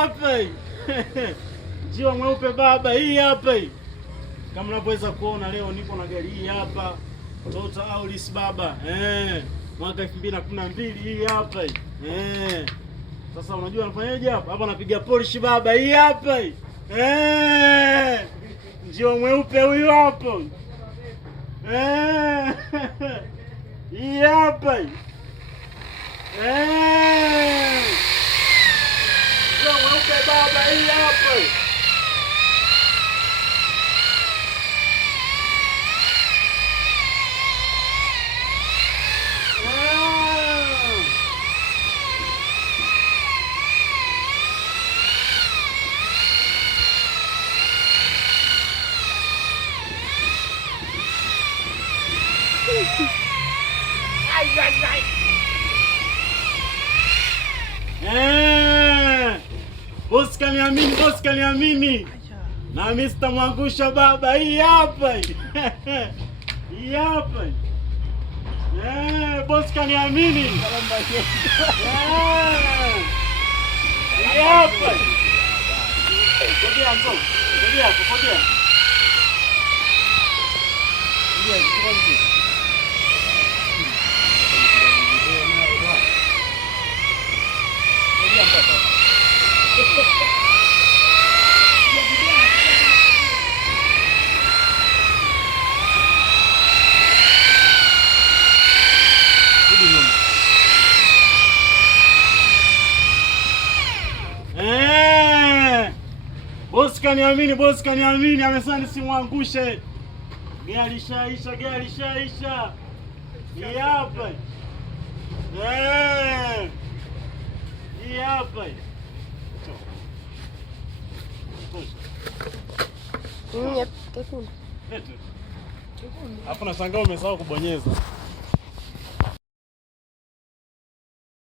hapa hii. Njiwa mweupe baba, hii hapa hii. Kama unavyoweza kuona leo niko na gari hii hapa. Toyota Auris baba. Mwaka 2012 hii hapa hii. Sasa unajua nafanyaje hapa? Hapa napiga polish baba, hii hapa hii. Njiwa mweupe huyu hapo. Hii hapa hii. Njiwa mweupe baba, hii hapa hii. Boss kaniamini. Na mimi sitamwangusha baba, hii hapa hii. Hii hapa hii. Boss kaniamini. Hii hapa. Ngoja hapo. Boss kaniamini, amesema nisimwangushe. Gari shaisha. Hii hapa. Hii hapa. Hapo nashangaa umesahau kubonyeza.